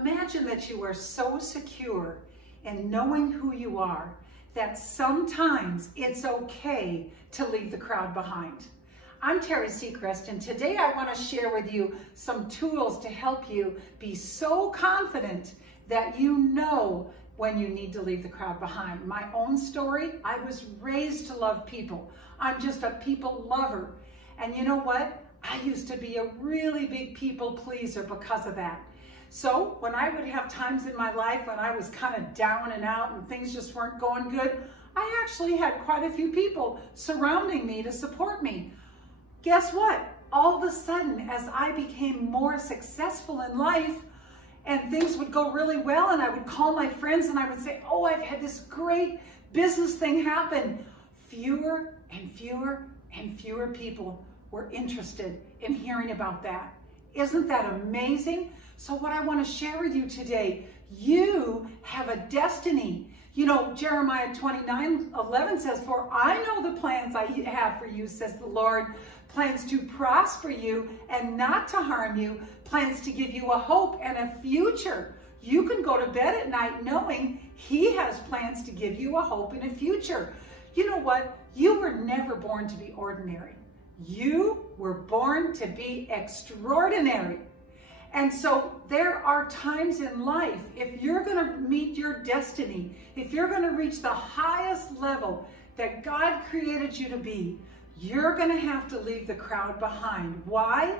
Imagine that you are so secure in knowing who you are that sometimes it's okay to leave the crowd behind. I'm Terry Seacrest, and today I want to share with you some tools to help you be so confident that you know when you need to leave the crowd behind. My own story, I was raised to love people. I'm just a people lover. And you know what? I used to be a really big people pleaser because of that. So when I would have times in my life when I was kind of down and out and things just weren't going good, I actually had quite a few people surrounding me to support me. Guess what? All of a sudden, as I became more successful in life and things would go really well, and I would call my friends and I would say, oh, I've had this great business thing happen. Fewer and fewer and fewer people were interested in hearing about that. Isn't that amazing? So what I want to share with you today, you have a destiny. You know, Jeremiah 29:11 says, for I know the plans I have for you, says the Lord, plans to prosper you and not to harm you, plans to give you a hope and a future. You can go to bed at night knowing He has plans to give you a hope and a future. You know what? You were never born to be ordinary. You were born to be extraordinary. And so there are times in life, if you're going to meet your destiny, if you're going to reach the highest level that God created you to be, you're going to have to leave the crowd behind. Why?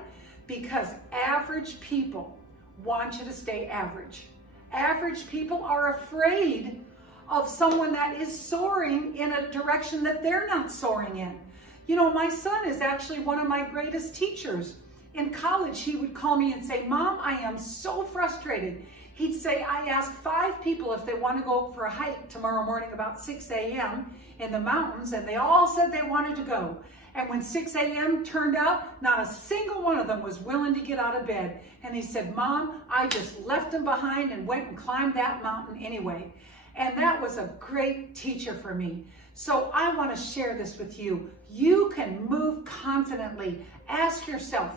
Because average people want you to stay average. Average people are afraid of someone that is soaring in a direction that they're not soaring in. You know, my son is actually one of my greatest teachers. In college, he would call me and say, Mom, I am so frustrated. He'd say, I asked 5 people if they want to go for a hike tomorrow morning about 6 a.m. in the mountains, and they all said they wanted to go. And when 6 a.m. turned out, not a single one of them was willing to get out of bed. And he said, Mom, I just left them behind and went and climbed that mountain anyway. And that was a great teacher for me. So I want to share this with you. You can move confidently. Ask yourself,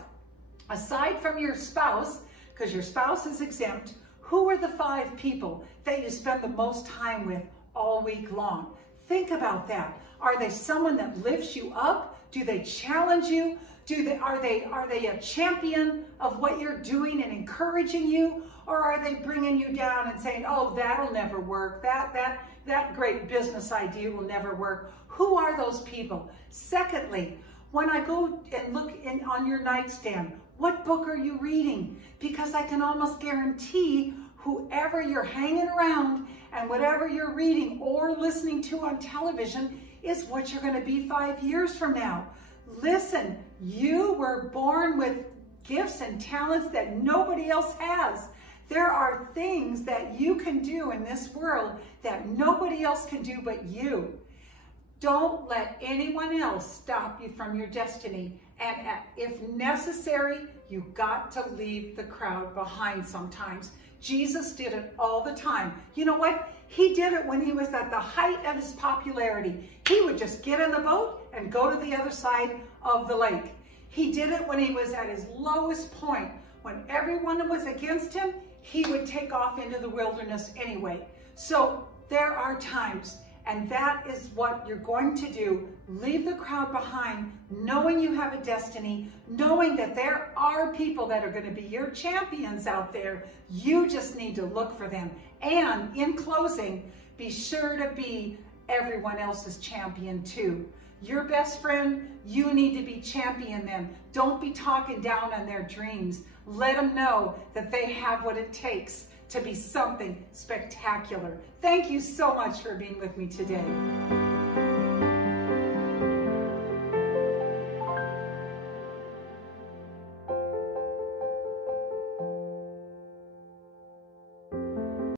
aside from your spouse, because your spouse is exempt, who are the 5 people that you spend the most time with all week long? Think about that. Are they someone that lifts you up? Do they challenge you? Are they a champion of what you're doing and encouraging you? Or are they bringing you down and saying, oh, that'll never work. That great business idea will never work. Who are those people? Secondly, when I go and look on your nightstand, what book are you reading? Because I can almost guarantee whoever you're hanging around and whatever you're reading or listening to on television is what you're going to be 5 years from now. Listen, you were born with gifts and talents that nobody else has. There are things that you can do in this world that nobody else can do but you. Don't let anyone else stop you from your destiny. And if necessary, you got to leave the crowd behind sometimes. Jesus did it all the time. You know what? He did it when he was at the height of his popularity. He would just get in the boat and go to the other side of the lake. He did it when he was at his lowest point. When everyone was against him, he would take off into the wilderness anyway. So there are times, and that is what you're going to do. Leave the crowd behind, knowing you have a destiny, knowing that there are people that are going to be your champions out there. You just need to look for them. And in closing, be sure to be everyone else's champion too. Your best friend, you need to be champion them. Don't be talking down on their dreams. Let them know that they have what it takes to be something spectacular. Thank you so much for being with me today.